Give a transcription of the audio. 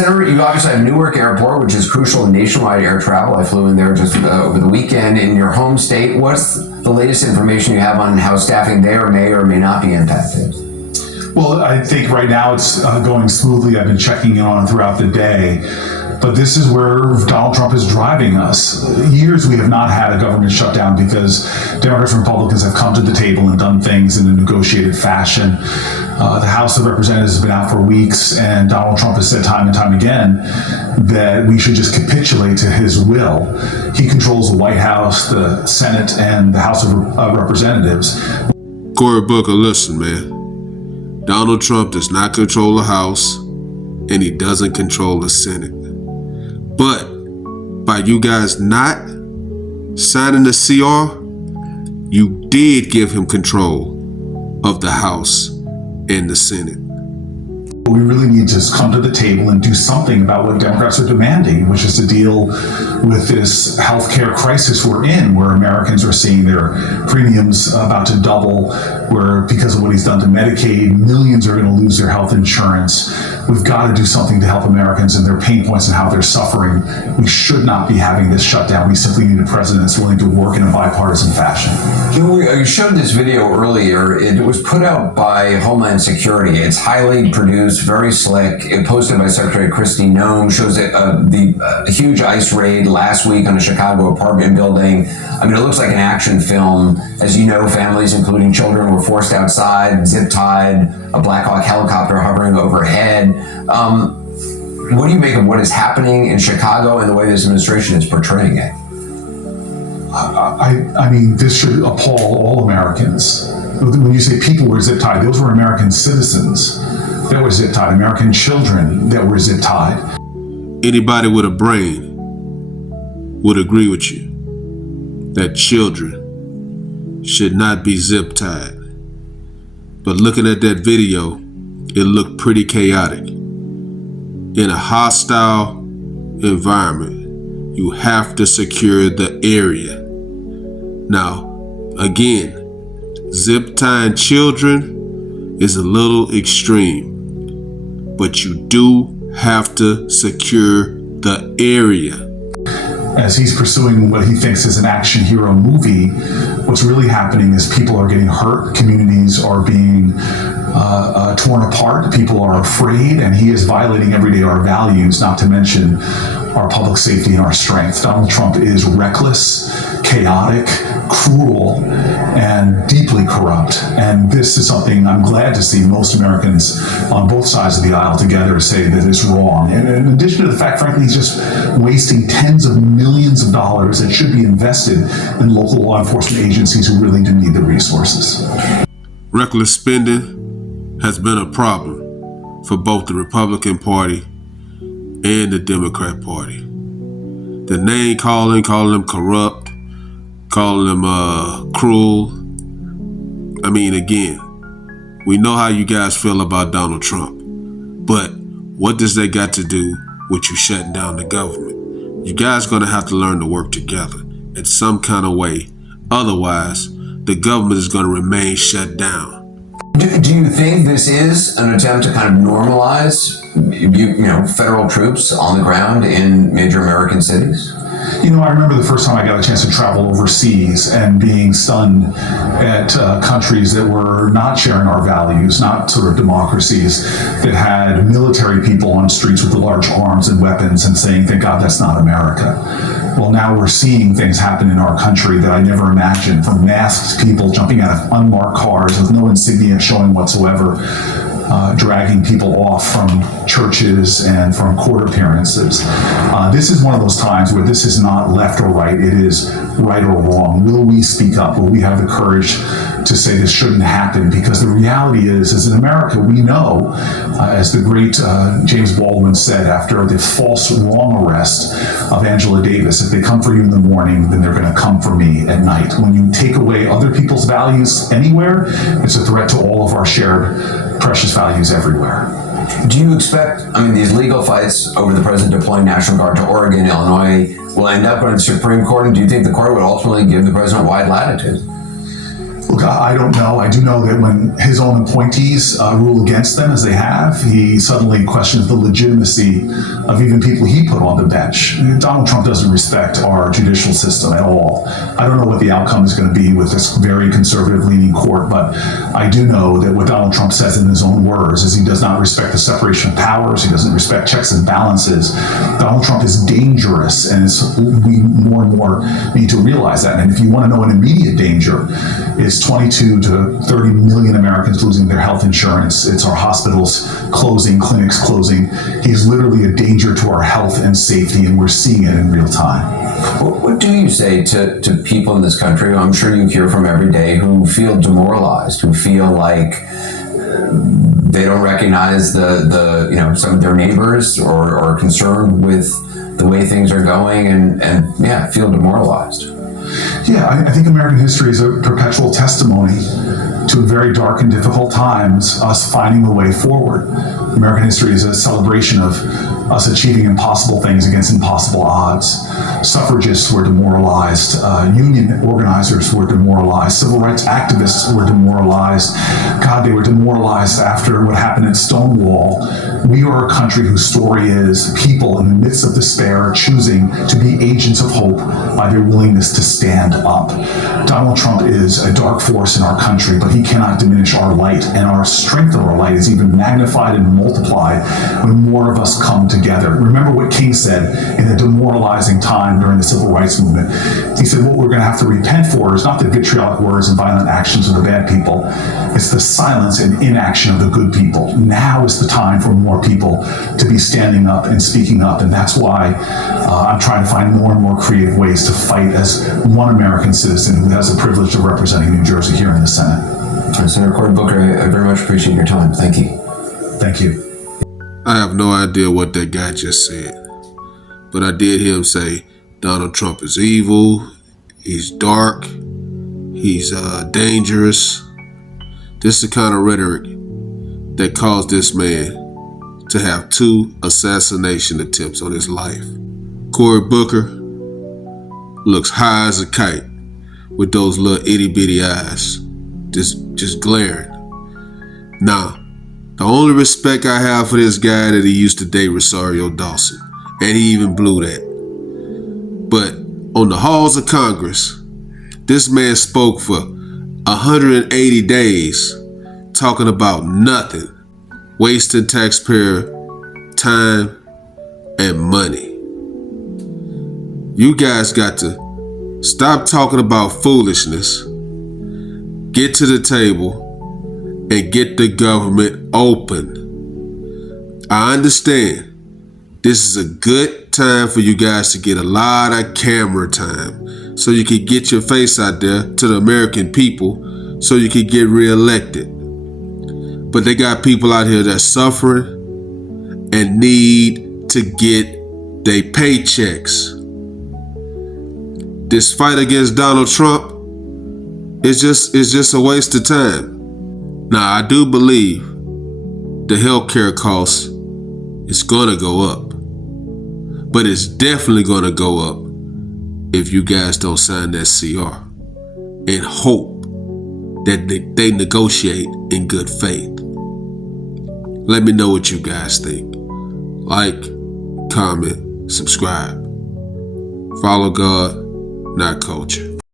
Senator, you obviously have Newark Airport, which is crucial in nationwide air travel. I flew in there just over the weekend. In your home state, what's the latest information you have on how staffing there may or may not be impacted? Well, I think right now it's going smoothly. I've been checking in on it throughout the day. But this is where Donald Trump is driving us. Years we have not had a government shutdown because Democrats and Republicans have come to the table and done things in a negotiated fashion. The House of Representatives has been out for weeks, and Donald Trump has said time and time again that we should just capitulate to his will. He controls the White House, the Senate, and the House of Representatives. Cory Booker, listen, man. Donald Trump does not control the House, and he doesn't control the Senate. But by you guys not signing the CR, you did give him control of the House and the Senate. We really need to come to the table and do something about what Democrats are demanding, which is to deal with this healthcare crisis we're in, where Americans are seeing their premiums about to double, where because of what he's done to Medicaid, millions are going to lose their health insurance. We've got to do something to help Americans and their pain points and how they're suffering. We should not be having this shutdown. We simply need a president that's willing to work in a bipartisan fashion. You showed this video earlier. It was put out by Homeland Security. It's highly produced, very slick. It posted by Secretary Kristi Noem, shows the huge ICE raid last week on a Chicago apartment building. I mean, it looks like an action film. As you know, families, including children, were forced outside, zip-tied, a Black Hawk helicopter hovering overhead. What do you make of what is happening in Chicago and the way this administration is portraying it? I mean, this should appall all Americans. When you say people were zip-tied, those were American citizens that were zip-tied, American children that were zip-tied. Anybody with a brain would agree with you that children should not be zip-tied. But looking at that video, it looked pretty chaotic. In a hostile environment, you have to secure the area. Now, again, zip-tying children is a little extreme, but you do have to secure the area. As he's pursuing what he thinks is an action hero movie, what's really happening is people are getting hurt, communities are being torn apart, people are afraid, and he is violating every day our values, not to mention our public safety and our strength. Donald Trump is reckless, chaotic, cruel, and deeply corrupt. And this is something I'm glad to see most Americans on both sides of the aisle together say that is wrong. And in addition to the fact, frankly, he's just wasting tens of millions of dollars that should be invested in local law enforcement agencies who really do need the resources. Reckless spending has been a problem for both the Republican Party and the Democrat Party. The name calling them corrupt, calling them cruel. I mean, again, we know how you guys feel about Donald Trump, but what does that got to do with you shutting down the government? You guys gonna have to learn to work together in some kind of way. Otherwise, the government is gonna remain shut down. Do you think this is an attempt to kind of normalize, federal troops on the ground in major American cities? I remember the first time I got a chance to travel overseas and being stunned at countries that were not sharing our values, not sort of democracies, that had military people on streets with large arms and weapons and saying, thank God that's not America. Well, now we're seeing things happen in our country that I never imagined, from masked people jumping out of unmarked cars with no insignia showing whatsoever, dragging people off from churches and from court appearances. This is one of those times where this is not left or right, it is right or wrong. Will we speak up? Will we have the courage to say this shouldn't happen? Because the reality is in America, we know, as the great James Baldwin said after the false wrong arrest of Angela Davis, if they come for you in the morning, then they're going to come for me at night. When you take away other people's values anywhere, it's a threat to all of our shared precious values everywhere. Do you expect, these legal fights over the president deploying National Guard to Oregon, Illinois, will end up going to the Supreme Court? And do you think the court would ultimately give the president wide latitude? Look, I don't know. I do know that when his own appointees rule against them, as they have, he suddenly questions the legitimacy of even people he put on the bench. Donald Trump doesn't respect our judicial system at all. I don't know what the outcome is going to be with this very conservative-leaning court, but I do know that what Donald Trump says in his own words is he does not respect the separation of powers. He doesn't respect checks and balances. Donald Trump is dangerous, and we more and more need to realize that. And if you want to know an immediate danger, it's 22 to 30 million Americans losing their health insurance. It's our hospitals closing, clinics closing. He's literally a danger to our health and safety, and we're seeing it in real time. What do you say to people in this country, who I'm sure you hear from every day, who feel demoralized, who feel like they don't recognize the some of their neighbors or are concerned with the way things are going and feel demoralized? Yeah, I think American history is a perpetual testimony to very dark and difficult times, us finding a way forward. American history is a celebration of us achieving impossible things against impossible odds. Suffragists were demoralized, union organizers were demoralized, civil rights activists were demoralized. God, they were demoralized after what happened at Stonewall. We are a country whose story is people in the midst of despair choosing to be agents of hope by their willingness to stand up. Donald Trump is a dark force in our country, but he cannot diminish our light, and our strength of our light is even magnified and multiplied when more of us come together. Remember what King said in a demoralizing time during the civil rights movement. He said, what we're going to have to repent for is not the vitriolic words and violent actions of the bad people. It's the silence and inaction of the good people. Now is the time for more people to be standing up and speaking up, and that's why I'm trying to find more and more creative ways to fight as one American citizen who has the privilege of representing New Jersey here in the Senate. Senator Cory Booker, I very much appreciate your time. Thank you. Thank you. I have no idea what that guy just said, but I did hear him say Donald Trump is evil, he's dark, he's dangerous. This is the kind of rhetoric that caused this man to have 2 assassination attempts on his life. Cory Booker looks high as a kite with those little itty bitty eyes, just glaring. Now, the only respect I have for this guy that he used to date Rosario Dawson, and he even blew that. But on the halls of Congress, this man spoke for 180 days talking about nothing, wasting taxpayer time and money. You guys got to stop talking about foolishness, get to the table, and get the government open. I understand this is a good time for you guys to get a lot of camera time so you can get your face out there to the American people so you can get reelected. But they got people out here that's suffering and need to get their paychecks. This fight against Donald Trump is just a waste of time. Now, I do believe the healthcare costs is gonna go up, but it's definitely gonna go up if you guys don't sign that CR and hope that they negotiate in good faith. Let me know what you guys think. Like, comment, subscribe. Follow God, not culture.